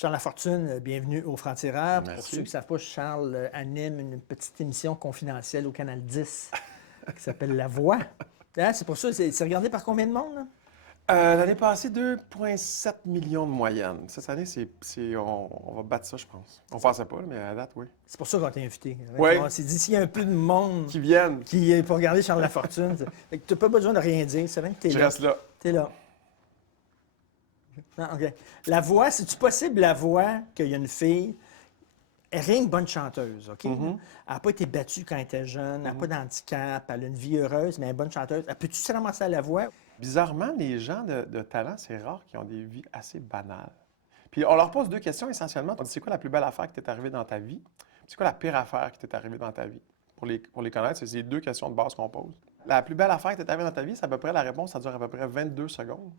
Charles Lafortune, bienvenue au Franc-Tireur. Pour Merci. ceux qui ne savent pas, Charles anime une petite émission confidentielle au Canal 10 qui s'appelle La Voix. Hein, c'est pour ça, c'est regardé par combien de monde, là? L'année passée, 2,7 millions de moyenne. Cette année, on va battre ça, je pense. On pensait pas, mais à la date, oui. C'est pour ça qu'on t'a invité. Oui. On s'est dit, s'il y a un peu de monde Qui viennent. qui est pour regarder Charles Lafortune, tu n'as pas besoin de rien dire. C'est vrai que tu es Je là. reste là. T'es là. Non, OK. La Voix, c'est-tu possible, La Voix, qu'il y a une fille, elle est rien que bonne chanteuse, OK? Elle n'a pas été battue quand elle était jeune, elle n'a pas d'handicap, elle a une vie heureuse, mais elle est bonne chanteuse. Elle peut-tu se ramasser à La Voix? Bizarrement, les gens de talent, c'est rare qu'ils ont des vies assez banales. Puis on leur pose deux questions essentiellement. On dit, c'est quoi la plus belle affaire qui t'est arrivée dans ta vie? Puis c'est quoi la pire affaire qui t'est arrivée dans ta vie? Pour les connaître, c'est les deux questions de base qu'on pose. La plus belle affaire qui t'est arrivée dans ta vie, c'est à peu près la réponse, ça dure à peu près 22 secondes.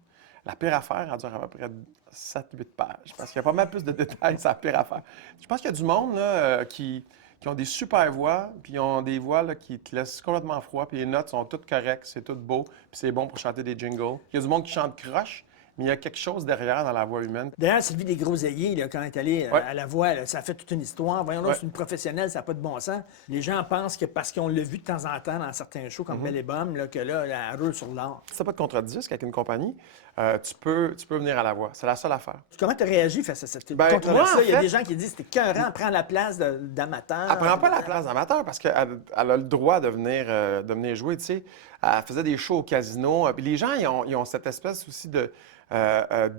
La pire affaire, elle dure à peu près 7-8 pages, parce qu'il y a pas mal plus de détails sur la pire affaire. Je pense qu'il y a du monde là, qui ont des super voix, puis ils ont des voix là, qui te laissent complètement froid, puis les notes sont toutes correctes, c'est tout beau, puis c'est bon pour chanter des jingles. Il y a du monde qui chante croche, mais il y a quelque chose derrière dans la voix humaine. D'ailleurs, Sylvie Desgroseilliers, là, quand elle est allée Ouais. à La Voix, là, ça a fait toute une histoire. Voyons là, Ouais. c'est une professionnelle, ça n'a pas de bon sens. Les gens pensent que parce qu'on l'a vu de temps en temps dans certains shows comme Belle et Bomme, là, que là, elle roule sur l'art. Si tu n'as pas de contrat de disque avec une compagnie, tu peux venir à la voix. C'est la seule affaire. Comment tu as réagi face à cette Ben, controverse-là? moi, en Il y a fait- des gens qui disent que c'était écœurant, prend la place d'amateur. Elle prend pas la place d'amateur parce qu'elle a le droit de venir jouer, tu sais. Elle faisait des shows au casino. Puis les gens, ils ont cette espèce aussi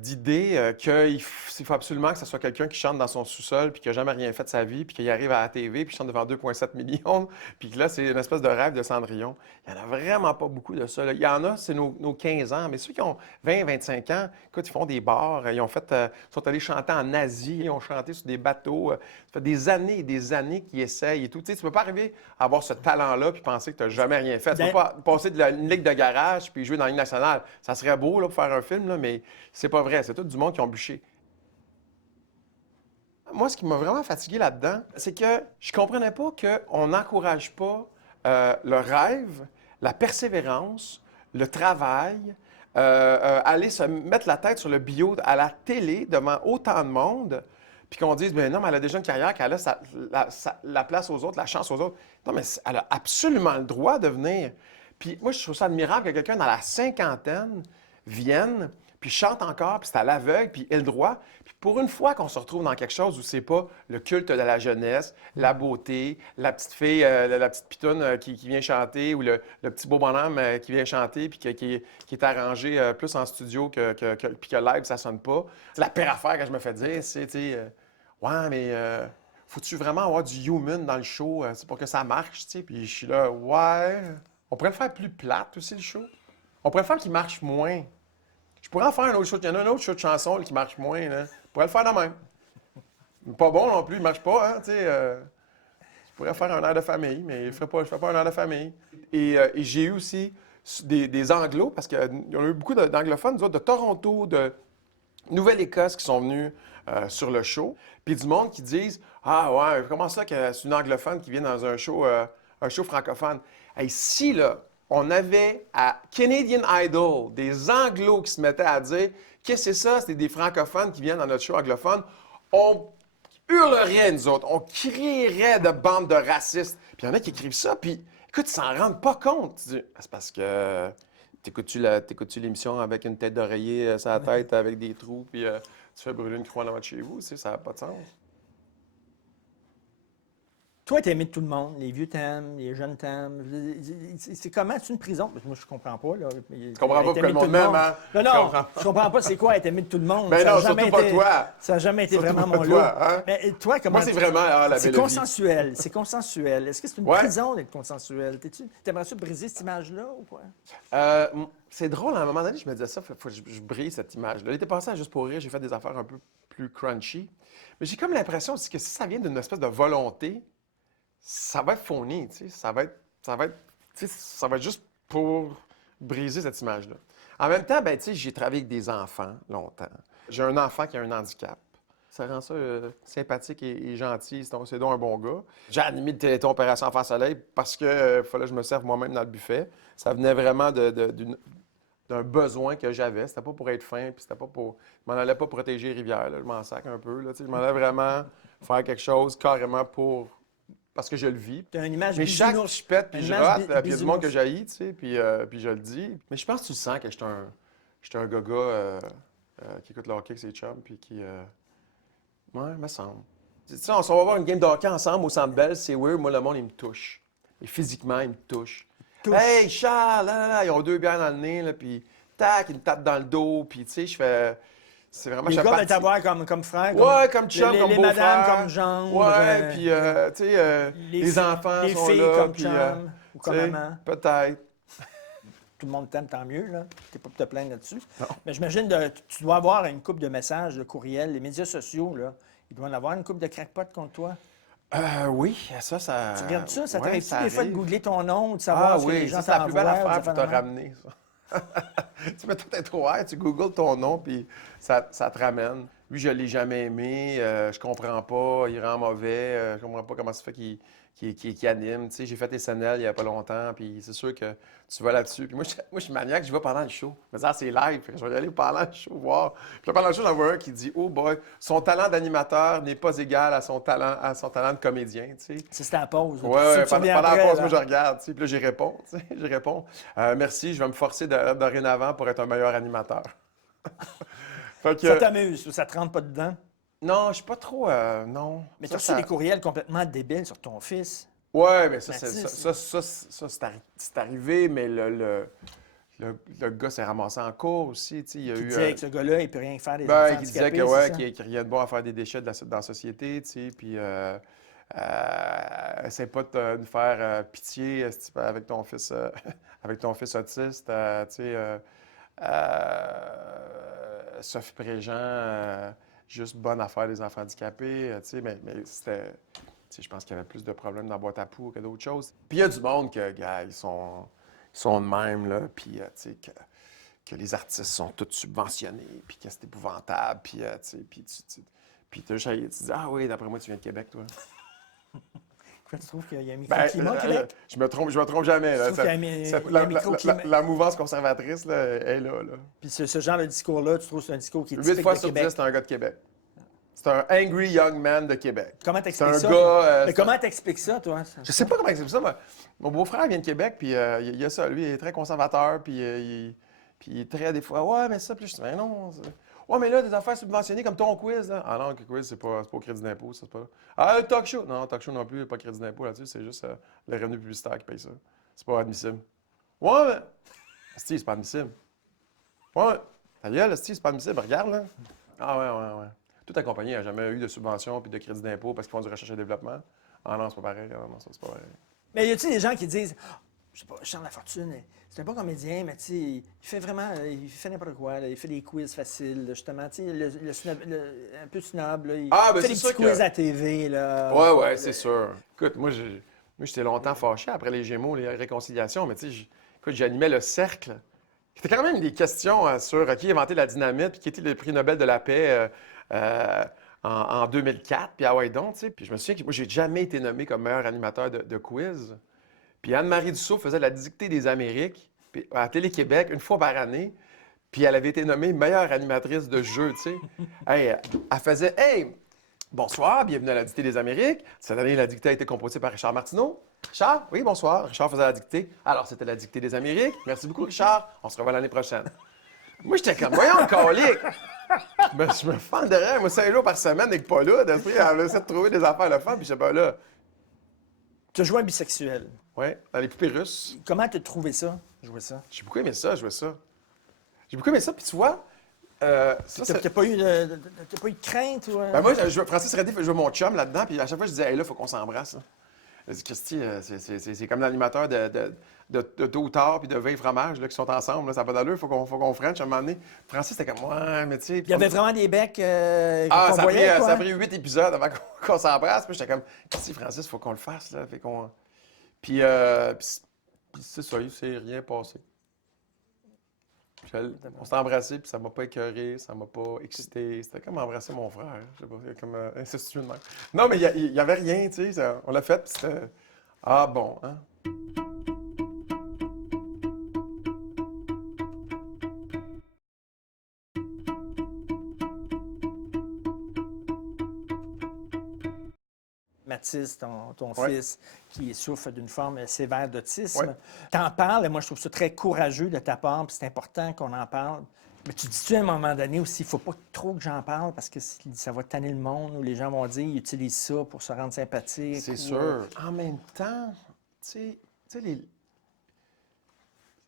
d'idée qu'il faut absolument que ce soit quelqu'un qui chante dans son sous-sol puis qui n'a jamais rien fait de sa vie puis qui arrive à la TV puis chante devant 2,7 millions. Puis que là, c'est une espèce de rêve de Cendrillon. Il n'y en a vraiment pas beaucoup de ça, là. Il y en a, c'est nos 15 ans. Mais ceux qui ont 20, 25 ans, écoute, ils font des bars. Ils sont allés chanter en Asie. Ils ont chanté sur des bateaux. Ça fait des années et des années qu'ils essayent et tout. Tu sais, tu peux pas arriver à avoir ce talent-là puis penser que tu n'as jamais rien fait. Tu peux pas passer de une ligue de garage puis jouer dans la Ligue nationale. Ça serait beau là, pour faire un film, là, mais c'est pas vrai. C'est tout du monde qui ont bûché. Moi, ce qui m'a vraiment fatigué là-dedans, c'est que je comprenais pas qu'on n'encourage pas le rêve, la persévérance, le travail, aller se mettre la tête sur le bio à la télé devant autant de monde, puis qu'on dise, ben non, mais elle a déjà une carrière, qu'elle a la place aux autres, la chance aux autres. Non, mais elle a absolument le droit de venir. Puis moi, je trouve ça admirable que quelqu'un dans la cinquantaine vienne, puis chante encore, puis c'est à l'aveugle, puis ait le droit. Puis pour une fois qu'on se retrouve dans quelque chose où c'est pas le culte de la jeunesse, la beauté, la petite fille, la petite pitoune qui vient chanter, ou le petit beau bonhomme qui vient chanter, puis qui est arrangé plus en studio puis que live, ça sonne pas. C'est la pire affaire que je me fais dire, c'est, tu sais, ouais, mais faut-tu vraiment avoir du human dans le show c'est pour que ça marche, tu sais? Puis je suis là, ouais. On pourrait le faire plus plate aussi, le show. On pourrait le faire qu'il marche moins. Je pourrais en faire un autre show. Il y en a un autre show de chansons là, qui marche moins. Là. Je pourrais le faire de même. Pas bon non plus, il marche pas. Hein, tu sais, je pourrais faire un air de famille, mais je ne fais pas un air de famille. Et j'ai eu aussi des anglos, parce qu'il y en a eu beaucoup d'anglophones, nous autres, de Toronto, de Nouvelle-Écosse qui sont venus sur le show. Puis du monde qui disent ah ouais, comment ça que c'est une anglophone qui vient dans un show francophone? Hey, si là, on avait à Canadian Idol des anglos qui se mettaient à dire qu'est-ce que c'est ça? C'est des francophones qui viennent dans notre show anglophone. On hurlerait, nous autres. On crierait de bandes de racistes. Puis il y en a qui écrivent ça, puis écoute, ils s'en rendent pas compte. Tu dis, c'est parce que t'écoutes-tu l'émission avec une tête d'oreiller sur la tête, avec des trous, puis tu fais brûler une croix dans votre chez vous, tu sais, ça n'a pas de sens. Toi, t'es aimé de tout le monde. Les vieux t'aiment, les jeunes t'aiment. C'est comment? C'est une prison? Moi, je comprends pas. Là. Tu comprends pas pourquoi le monde m'aime, hein? Non, je comprends pas c'est quoi être aimé de tout le monde. Ben Ça a non, jamais surtout pas été- toi. Ça n'a jamais été Surtout vraiment pas mon toi, lot. hein? Mais toi, comment... Moi, c'est vraiment la belle C'est vie. consensuel. C'est consensuel. Est-ce que c'est une Ouais. prison d'être consensuel? T'aimerais-tu briser cette image-là ou quoi? C'est drôle, à un moment donné, je me disais ça, faut que je brise cette image-là. L'été passé, à Juste pour rire, j'ai fait des affaires un peu plus crunchy. Mais j'ai comme l'impression aussi que si ça vient d'une espèce de volonté, ça va être phony, tu sais. Ça va être juste pour briser cette image-là. En même temps, ben, tu sais, j'ai travaillé avec des enfants longtemps. J'ai un enfant qui a un handicap. Ça rend ça sympathique et gentil. C'est donc un bon gars. J'ai animé le Téléthon Opération Enfant Soleil parce que fallait que je me serve moi-même dans le buffet. Ça venait vraiment d'un besoin que j'avais. C'était pas pour être fin, puis c'était pas pour... Je m'en allais pas protéger les rivières, là. Je m'en sac un peu, là, tu sais. Je m'en allais vraiment faire quelque chose carrément pour... Parce que je le vis. Tu as une image Mais chaque bisounours. je pète, puis Une je image rate, puis il y a du monde que bisounours. j'haïs, tu sais, puis je le dis. Mais je pense que tu sens que j'étais un gars qui écoute le hockey avec ses chums, puis qui... Ouais, me semble. Tu sais, on s'en va voir une game de hockey ensemble au Centre Bell, c'est weird. Moi, le monde, il me touche. Et physiquement, il me touche. Touche. Hey, Charles, là, là, là, ils ont 2 bières dans le nez, là, puis tac, ils me tapent dans le dos, puis tu sais, je fais... C'est vraiment... Les je fais gars veulent partie- t'avoir comme frère. Ouais, comme chum, les comme madames beau-frère. comme gendre. Ouais, puis, tu sais, les enfants les sont filles là, comme puis, chum ou tu comme sais, maman. peut-être. Tout le monde t'aime, tant mieux, là. T'es pas pour te plaindre là-dessus. Non. Mais j'imagine tu dois avoir une coupe de messages, de courriels, les médias sociaux, là. Ils doivent en avoir une coupe de crackpot contre toi. Oui, ça... Tu regardes ça? Ça ouais, t'arrive-tu ça des fois de arrive. googler ton nom, de savoir Ah ce que les oui, gens ça, c'est la plus belle t'envoient, ou affaire des pour te affaires de même? ramener, ça. Tu mets tout être ouais, tu googles ton nom, puis ça te ramène. Lui, je l'ai jamais aimé, je comprends pas, il rend mauvais, je comprends pas comment ça fait qu'il anime. Tu sais, j'ai fait SNL il y a pas longtemps, puis c'est sûr que tu vas là-dessus. Puis moi, je suis maniaque, je vais pendant le show. Je me dis, ah, c'est live, fait que je vais y aller pendant le show, voir. Puis là, pendant le show, j'en vois un qui dit, oh boy, son talent d'animateur n'est pas égal à son talent de comédien, tu sais. C'est ta pause. là. Ouais, Puis ouais, tu pendant reviens la après, pause, là. moi, je regarde, tu sais, puis là, j'y réponds, tu sais, je réponds. Merci, je vais me forcer dorénavant pour être un meilleur animateur. Fait que, Ça t'amuse, ça te rentre pas dedans. non, je suis pas trop, non. Mais tu Ça, as reçu ça- des courriels complètement débiles sur ton fils. Ouais, mais ça, Mathis, c'est arrivé, mais le gars s'est ramassé en cours aussi, tu sais, il y a Qui eu... disait que ce gars-là, il peut rien faire des Ben, enfants qui disait handicapés, que, c'est ouais, ça? qu'il n'y a rien de bon à faire des déchets dans la société, tu sais, puis essaie pas de nous faire pitié avec ton fils, avec ton fils autiste, tu sais, Sophie Préjean, juste bonne affaire des enfants handicapés, tu sais, mais c'était, tu sais, je pense qu'il y avait plus de problèmes dans la boîte à poux que d'autres choses. Puis il y a du monde que, gars, ils sont de même, là, puis, tu sais, que les artistes sont tous subventionnés, puis que c'est épouvantable, puis, tu sais, puis tu dis, ah oui, d'après moi, tu viens de Québec, toi. Pourquoi tu trouves qu'il y a un Ben, microclimat au Québec? je me trompe jamais. Là. Tu trouves qu'il y a un- il y a un La microclimat? la mouvance conservatrice, là, est là. Puis ce genre de discours-là, tu trouves que c'est un discours qui est 8 typique fois de sur Québec? 10, c'est un gars de Québec. C'est un angry young man de Québec. Comment C'est t'expliques un ça? gars... Mais comment t'expliques ça, toi? Je sais pas comment c'est ça, mais mon beau-frère vient de Québec, puis il a ça. Lui, il est très conservateur, puis il est très, des fois, ouais, mais ça, puis je dis, mais non. Ouais, mais là, des affaires subventionnées comme ton quiz, là. Ah non, le quiz, c'est pas au crédit d'impôt, ça, c'est pas. Ah, le talk show. Non, le talk show non plus, pas de crédit d'impôt là-dessus, c'est juste le revenu publicitaire qui paye ça. C'est pas admissible. Ouais, mais. Asti, c'est pas admissible. Ouais, ta gueule, Asti, c'est pas admissible. Regarde, là. Ah, ouais. Toute la compagnie n'a jamais eu de subvention puis de crédit d'impôt parce qu'ils font du recherche et développement. Ah non, c'est pas pareil. Ah non, ça, c'est pas pareil. Mais y a-t-il des gens qui disent, ah, je sais pas, Charles Lafortune, c'est un bon comédien, mais tu sais, il fait vraiment, il fait n'importe quoi, là, il fait des quiz faciles, là, justement, tu sais, un peu snob, là, il Ah, ben, fait c'est des sûr petits que- quiz à TV, là. Ouais, c'est sûr. Écoute, moi, j'étais longtemps fâché après les Gémeaux, les réconciliations, mais tu sais, écoute, j'animais le cercle. C'était quand même des questions sur qui a inventé la dynamite, puis qui était le prix Nobel de la paix en 2004, puis ah ouais donc, tu sais. Puis je me souviens que moi, j'ai jamais été nommé comme meilleur animateur de quiz. Puis Anne-Marie Dussault faisait la dictée des Amériques puis à Télé-Québec une fois par année. Puis elle avait été nommée meilleure animatrice de jeu, tu sais. Hey, elle faisait « Hey, bonsoir, bienvenue à la dictée des Amériques. Cette année, la dictée a été composée par Richard Martineau. Richard, oui, bonsoir. Richard faisait la dictée. Alors, c'était la dictée des Amériques. Merci beaucoup, Richard. On se revoit l'année prochaine. » Moi, j'étais comme « Voyons, colique! » Je me fends derrière. Moi, 5 jours par semaine, n'est pas là. D'esprit, elle essaie de trouver des affaires le fun, puis je sais pas là. Tu as joué un bisexuel. Ouais, dans les poupées russes. Comment t'as trouvé ça, jouer ça? J'ai beaucoup aimé ça, jouer ça. J'ai beaucoup aimé ça, puis tu vois, ça, T'as pas eu de crainte ou... Ben moi, Francis Reddy fait jouer mon chum là-dedans, puis à chaque fois, je disais, hey, là, il faut qu'on s'embrasse. Hein. Je dis, Christy, c'est comme l'animateur de Tôt ou Tard puis de Veille Fromage là, qui sont ensemble, là, ça n'a pas d'allure, il faut qu'on French à un moment donné. Francis, c'était comme, ouais, mais tu sais. Il y avait vraiment des becs Ah, qu'on voyait, quoi. ça a pris 8 épisodes avant qu'on s'embrasse, puis j'étais comme, Christy, Francis, il faut qu'on le fasse, là. Fait qu'on... Puis c'est ça, il s'est rien passé. On s'est embrassé, puis ça m'a pas écœuré, ça m'a pas excité. C'était comme embrasser mon frère. Hein. Je sais pas, comme incestueux de même. Non, mais il y avait rien, tu sais. On l'a fait, puis c'était... Ah bon, hein? Mathis, ton Ouais. fils, qui souffre d'une forme sévère d'autisme. Ouais. T'en parles, et moi, je trouve ça très courageux de ta part, puis c'est important qu'on en parle. Mais tu dis-tu à un moment donné aussi, il ne faut pas trop que j'en parle parce que ça va tanner le monde ou les gens vont dire ils utilisent ça pour se rendre sympathique. C'est ou, sûr. En même temps, tu sais,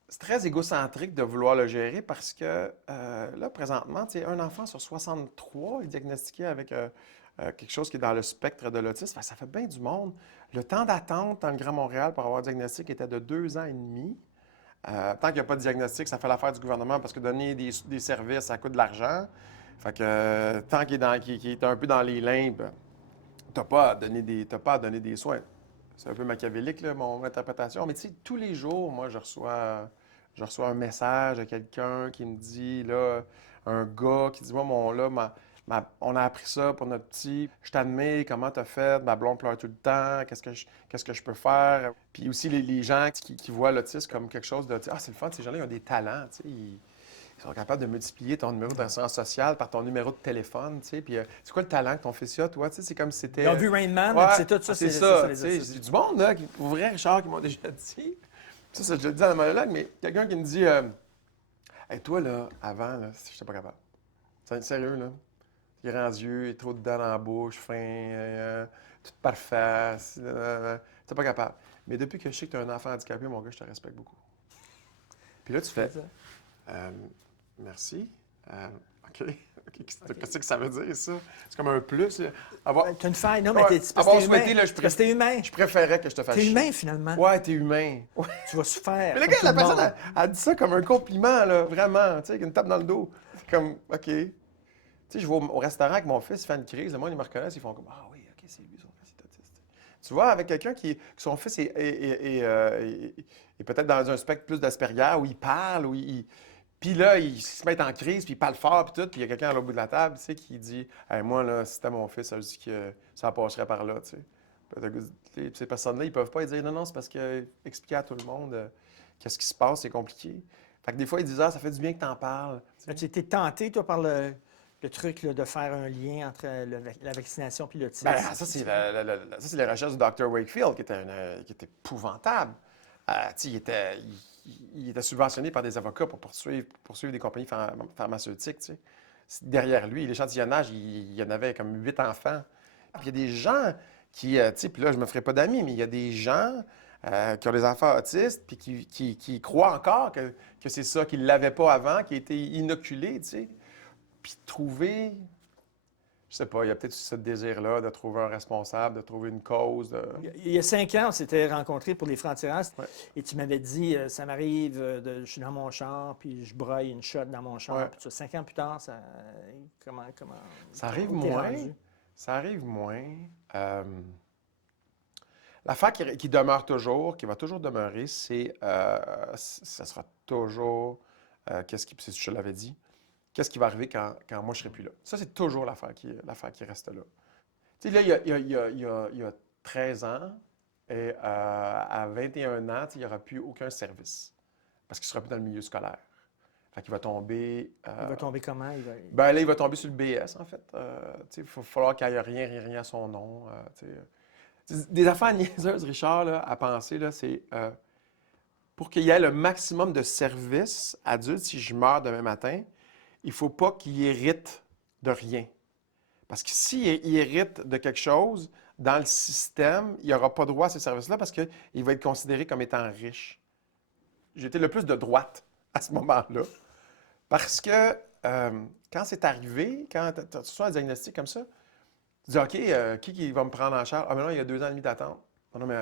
c'est très égocentrique de vouloir le gérer parce que là, présentement, tu sais, un enfant sur 63 est diagnostiqué avec quelque chose qui est dans le spectre de l'autisme. Ça fait bien du monde. Le temps d'attente dans le Grand Montréal pour avoir un diagnostic était de 2 ans et demi. Tant qu'il n'y a pas de diagnostic, ça fait l'affaire du gouvernement parce que donner des services, ça coûte de l'argent. Fait que tant qu'il est un peu dans les limbes, t'as pas à donner des soins. C'est un peu machiavélique, là, mon interprétation. Mais tu sais, tous les jours, moi, je reçois un message de quelqu'un qui me dit, là, un gars qui dit, moi, on a appris ça pour notre petit. Je t'admets, comment t'as fait? Ma blonde pleure tout le temps. Qu'est-ce que je peux faire? Puis aussi, les gens qui voient l'autisme comme quelque chose de, ah, c'est le fun, ces gens-là, ils ont des talents, tu sais. Ils sont capables de multiplier ton numéro d'assurance sociale par ton numéro de téléphone, tu sais. Puis, c'est quoi le talent que ton fils a, toi? Tu sais, c'est comme si c'était... Ils ont vu Rain Man, Ouais, c'est tout ça. c'est ça, les tu sais. autistes. J'ai du monde, là, pour vrai, Richard, qui m'ont déjà dit. Ça, je le dis dans le monologue, mais quelqu'un qui me dit hey, toi, là, avant, là, j'étais pas capable. Sérieux, là. Grands yeux, trop de dents dans la bouche, fin, tout parfait. T'es pas capable. Mais depuis que je sais que tu as un enfant handicapé, mon gars, je te respecte beaucoup. Puis là, tu fais merci. OK. Qu'est-ce que ça veut dire, ça? C'est comme un plus. T'as une faille, non, mais Ouais, c'est parce avoir que t'es souhaité, humain. là, C'est parce que t'es humain. je préférais que je te fasse T'es chier. humain, finalement. Ouais, t'es humain. Tu vas souffrir. Mais le comme gars, tout la le personne, monde. elle dit ça comme un compliment, là, vraiment, tu sais, avec une tape dans le dos. C'est comme, OK. Tu sais, je vais au restaurant avec mon fils, il fait une crise, le monde, ils me reconnaissent, ils font comme, ah oui, OK, c'est lui, son fils est autiste. Tu vois, avec quelqu'un qui son fils est peut-être dans un spectre plus d'Asperger, où il parle, puis là, il se met en crise, puis il parle fort, puis tout, puis il y a quelqu'un à l'autre bout de la table, tu sais, qui dit, hey, moi, là, si c'était mon fils, ça veut dire que ça passerait par là, tu sais. Ces personnes-là, ils peuvent pas dire, non, c'est parce que expliquer à tout le monde qu'est-ce qui se passe, c'est compliqué. Fait que des fois, ils disent, ah, ça fait du bien que t'en parles. As-tu été tenté, toi, par le truc là, de faire un lien entre la vaccination et l'autisme? Ben, ça, c'est les recherches du Dr. Wakefield qui étaient épouvantables. Tu sais, il était subventionné par des avocats pour poursuivre des compagnies pharmaceutiques. Tu sais. Derrière lui, l'échantillonnage, il y en avait comme 8 enfants. Puis il y a des gens qui, tu sais, puis là, je me ferai pas d'amis, mais il y a des gens qui ont des enfants autistes, puis qui croient encore que c'est ça, qu'ils ne l'avaient pas avant, qui a été inoculé, tu sais. Puis trouver, je sais pas, il y a peut-être ce désir-là de trouver un responsable, de trouver une cause. Il y a 5 ans, on s'était rencontrés pour les francs-tireurs Ouais. et tu m'avais dit ça m'arrive, je suis dans mon char, puis je broye une shot dans mon char. Ouais. Puis 5 ans plus tard, comment Ça arrive où t'es moins. rendu? Ça arrive moins. L'affaire qui demeure toujours, qui va toujours demeurer, c'est, ça sera toujours, je te l'avais dit, qu'est-ce qui va arriver quand moi je ne serai plus là. Ça, c'est toujours l'affaire qui reste là. Tu sais, là, il y a 13 ans, et à 21 ans, il n'y aura plus aucun service, parce qu'il ne sera plus dans le milieu scolaire. Fait qu'il va tomber... Il va tomber comment? Ben là, il va tomber sur le BS, en fait. Il va falloir qu'il n'y ait rien à son nom. Des affaires niaiseuses, Richard, là, à penser, là, c'est pour qu'il y ait le maximum de services adultes, si je meurs demain matin, il ne faut pas qu'il hérite de rien. Parce que s'il hérite de quelque chose, dans le système, il n'aura pas droit à ces services-là parce qu'il va être considéré comme étant riche. J'étais le plus de droite à ce moment-là. Parce que quand c'est arrivé, quand tu reçois un diagnostic comme ça, tu dis, OK, qui va me prendre en charge? Ah, mais non, il y a 2 ans et demi d'attente. Non, mais,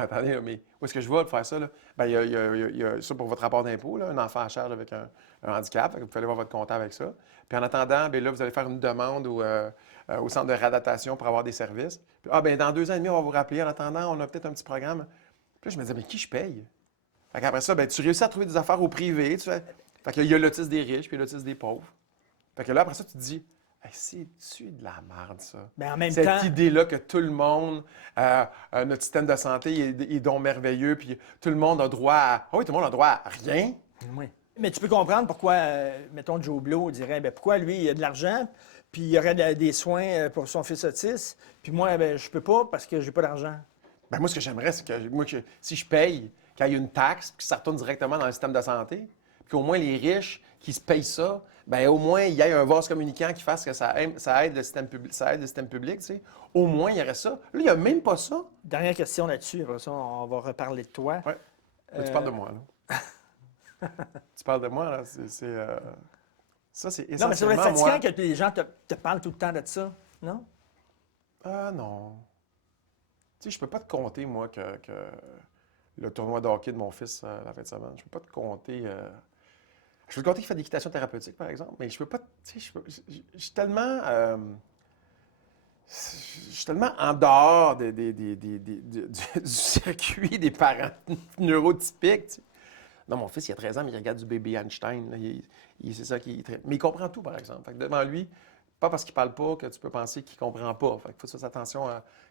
attendez, là, mais où est-ce que je vais pour faire ça? Là? Ben, il y a ça pour votre rapport d'impôt, là, un enfant en charge avec un handicap. Fait que vous pouvez aller voir votre comptable avec ça. Puis en attendant, ben, là, vous allez faire une demande au centre de réadaptation pour avoir des services. Puis, ben, dans 2 ans et demi, on va vous rappeler. En attendant, on a peut-être un petit programme. Puis là, je me disais, mais qui je paye? Fait qu'après ça, ben, tu réussis à trouver des affaires au privé. Fait qu'il y a l'autisme des riches puis l'autisme des pauvres. Fait que là, après ça, tu te dis, hey, c'est-tu de la merde, ça? Mais en même Cette temps, idée-là que tout le monde, notre système de santé est donc merveilleux, puis tout le monde a droit à... Ah oui, tout le monde a droit à rien. oui. Mais tu peux comprendre pourquoi, mettons, Joe Blow dirait, bien, pourquoi lui, il a de l'argent, puis il y aurait des soins pour son fils autiste, puis moi, ben, je peux pas parce que j'ai pas d'argent. Ben, moi, ce que j'aimerais, c'est que si je paye, qu'il y ait une taxe, puis que ça retourne directement dans le système de santé, puis qu'au moins les riches qui se payent ça, ben au moins il y ait un vase communicant qui fasse que ça aide le système public, tu sais. Au moins, il y aurait ça. Là, il n'y a même pas ça. Dernière question là-dessus, après ça, on va reparler de toi. Ouais. Là, tu parles de moi, là. Tu parles de moi, là. Ça, c'est essentiellement Non, mais ça doit être moi. fatigant que les gens te parlent tout le temps de ça, non? Ah non. Tu sais, je peux pas te compter, moi, que le tournoi de hockey de mon fils la fin de semaine, je peux pas te compter... Je peux te compter qu'il fait de l'équitation thérapeutique, par exemple, mais je peux pas... Tu sais, je suis tellement... je suis tellement en dehors du circuit des parents neurotypiques, tu sais. Non, mon fils, il a 13 ans, mais il regarde du bébé Einstein. Là. C'est ça qui est Mais il comprend tout, par exemple. Fait que devant lui, pas parce qu'il parle pas que tu peux penser qu'il comprend pas. Fait qu'il faut faire attention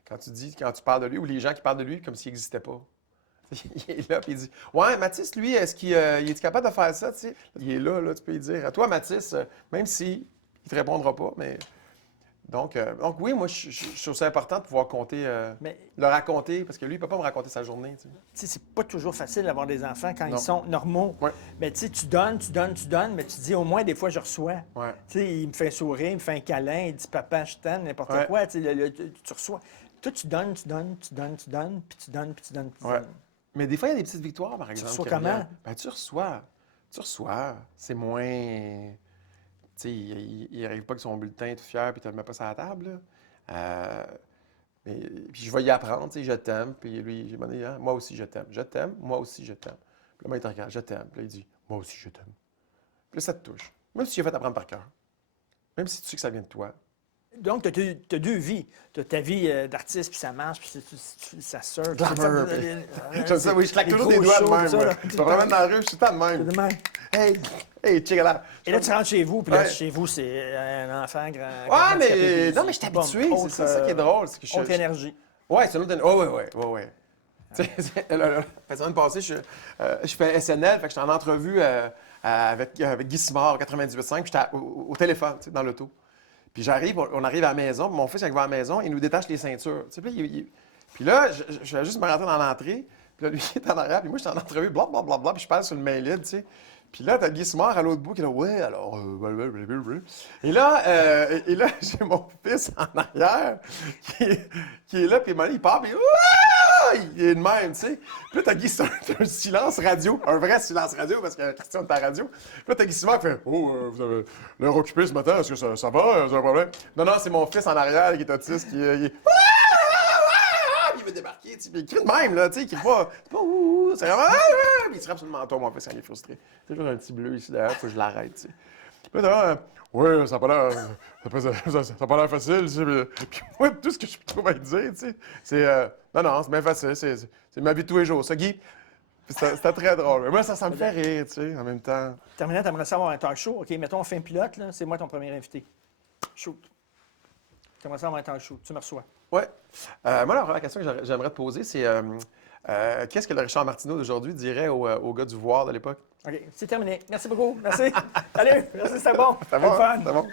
quand tu parles de lui, ou les gens qui parlent de lui comme s'il n'existait pas. Il est là, puis il dit « Ouais, Mathis, lui, est-ce qu'il est capable de faire ça? » Tu sais? Il est là, tu peux lui dire « Toi, Mathis, même s'il ne te répondra pas, mais... » Donc oui, moi, je trouve ça important de pouvoir compter, le raconter, parce que lui, il ne peut pas me raconter sa journée. Tu sais. Tu sais, c'est pas toujours facile d'avoir des enfants quand Non. ils sont normaux. Ouais. Mais tu sais, tu donnes, mais tu dis au moins des fois je reçois. Ouais. Tu sais, il me fait un sourire, il me fait un câlin, il dit papa, je t'aime, n'importe Ouais. quoi. Tu sais, tu reçois. Toi, tu donnes, puis tu donnes, puis tu donnes. Ouais. Mais des fois, il y a des petites victoires, par exemple. reçois qui comment? reviennent. Ben, tu reçois. C'est moins... Tu sais, il n'arrive pas avec son bulletin tout fier puis tu ne le mets pas sur la table. Là. Puis je vais y apprendre, tu sais, je t'aime. Puis lui, j'ai demandé, moi aussi je t'aime. Je t'aime, moi aussi je t'aime. Puis là, moi, il te regarde, je t'aime. Puis là, il dit, moi aussi je t'aime. Puis là, ça te touche. Même si tu as fait apprendre par cœur. Même si tu sais que ça vient de toi. Donc, tu as deux vies. Tu as ta vie d'artiste, puis ça marche, puis ça surfe. Glamour, J'aime ça, oui, je claque toujours des doigts de même. moi. Je vais vraiment dans la rue, je suis tout le temps de même. Hey, check là. Et là, tu rentres chez vous, puis là, Ouais. chez vous, c'est un enfant grand. Ouais, mais non, mais je suis habitué, c'est ça qui est drôle. C'est que Autre énergie. Ouais, c'est une autre... Ouais. Tu sais, la semaine passée, je fais SNL, fait que j'étais en entrevue avec Guy Simard, au 98.5, puis j'étais au téléphone, tu sais, dans l'auto. Puis on arrive à la maison, puis mon fils, il va à la maison, il nous détache les ceintures. Tu sais, puis là, je vais juste me rentrer dans l'entrée, puis là, lui, il est en arrière, puis moi, j'étais en entrevue, blablabla, puis je parle sur le mail libre, tu sais. Puis là, t'as Guy Simard à l'autre bout qui est là, ouais, alors... Et là, j'ai mon fils en arrière qui est là, puis il part, puis il est de même, tu sais. Puis là, t'as Guy Simard, un silence radio, un vrai silence radio, parce que Christian est à la radio. Puis là, t'as Guy Simard qui fait, vous avez l'air occupé ce matin, est-ce que ça va? Vous avez un problème? Non, c'est mon fils en arrière qui est autiste, qui est... Puis il veut débarquer, tu sais, puis il crie de même, là, tu sais, il crie pas, c'est pas ouh, c'est vraiment, puis il se frappe sur le menton, mon fils, quand il est frustré. C'est toujours un petit bleu ici, derrière, faut que je l'arrête, tu sais. Puis là, ouais, ça n'a pas l'air facile, tu sais, puis moi, tout ce que je trouve à dire, tu sais, c'est, non, c'est bien facile, c'est ma vie de tous les jours, ça, Guy. C'était très drôle. Mais moi, ça me fait rire, tu sais, en même temps. Terminant, tu aimerais savoir un talk show. OK, mettons, on fait un pilote, là, c'est moi ton premier invité. Shoot. Tu aimerais savoir un talk show. Tu me reçois. Oui. Moi, la première question que j'aimerais te poser, c'est qu'est-ce que le Richard Martineau d'aujourd'hui dirait au gars du Voir de l'époque? OK, c'est terminé. Merci beaucoup. Merci. Salut. Merci, c'était bon. C'est bon, C'était hein? fun. C'est bon.